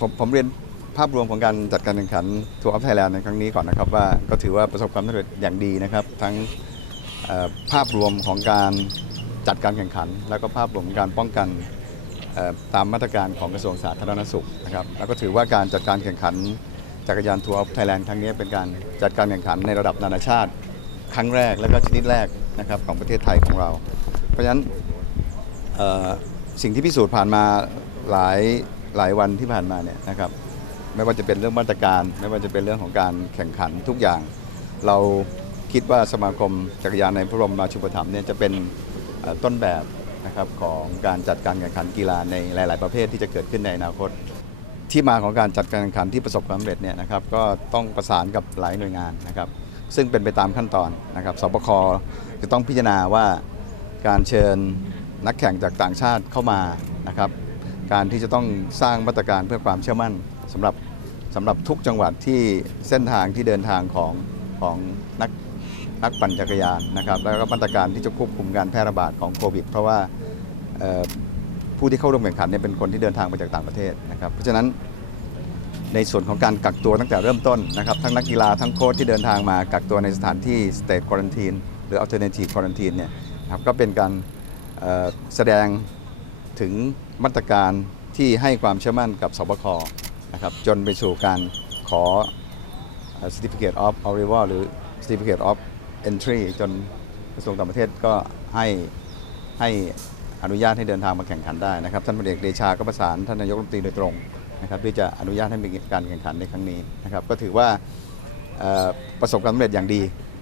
ผมผมเรียนภาพรวมของการจัดการแข่งขันทัวร์ออฟไทยแลนด์ในครั้งนี้ก่อนนะครับว่าก็ถือว่าประสบความสำเร็จอย่างดีนะครับ ทั้งภาพรวมของการจัดการแข่งขัน แล้วก็ภาพรวมการป้องกันตามมาตรการของกระทรวงสาธารณสุขนะครับแล้วก็ถือว่าการจัดการแข่งขันจักรยานทัวร์ออฟไทยแลนด์ครั้งนี้เป็นการจัดการแข่งขันในระดับนานาชาติ ครั้งแรกและก็ชนิดแรกนะครับของประเทศไทยของเรา เพราะฉะนั้นสิ่งที่พิสูจน์ผ่านมาหลาย หลายวันที่ผ่านมาเนี่ยนะครับไม่ว่าจะเป็นเรื่องมาตรการ ไม่ว่าจะเป็นเรื่องของการแข่งขันทุกอย่าง เราคิดว่าสมาคมจักรยานในพระบรมราชูปถัมภ์เนี่ยจะเป็นต้นแบบนะครับของการจัดการแข่งขันกีฬาในหลาย ๆ ประเภทที่จะเกิดขึ้นในอนาคต ที่มาของการจัดการแข่งขันที่ประสบความสำเร็จเนี่ยนะครับก็ต้องประสานกับหลายหน่วยงานนะครับซึ่งเป็นไปตามขั้นตอนนะครับสปคจะต้องพิจารณาว่าการเชิญนักแข่งจากต่างชาติเข้ามานะครับ การที่จะต้องสร้างมาตรการเพื่อความเชื่อมั่นสำหรับสำหรับทุกจังหวัดที่เส้นทางที่เดินทางของของนักนักปั่นจักรยานนะครับ แล้วก็มาตรการที่จะควบคุมการแพร่ระบาดของโควิด เพราะว่าผู้ที่เข้าร่วมแข่งขันเนี่ยเป็นคนที่เดินทางมาจากต่างประเทศนะครับ เพราะฉะนั้นในส่วนของการกักตัวตั้งแต่เริ่มต้นนะครับ ทั้งนักกีฬาทั้งโค้ชที่เดินทางมากักตัวในสถานที่ state quarantine หรือ alternative quarantine เนี่ยครับก็เป็นการแสดงถึง มาตรการที่ให้ความเชื่อมั่นกับสบคนะครับจนไปสู่การขอ certificate of arrival หรือ certificate of entry จนกระทรวงต่างประเทศก็ให้ให้อนุญาตให้เดินทางมาแข่งขันได้นะครับท่านพลเอกเดชาก็ประสานท่านนายกรัฐมนตรีโดยตรงนะครับที่จะอนุญาตให้มีการแข่งขันในครั้งนี้นะครับก็ถือว่าประสบความสำเร็จอย่างดี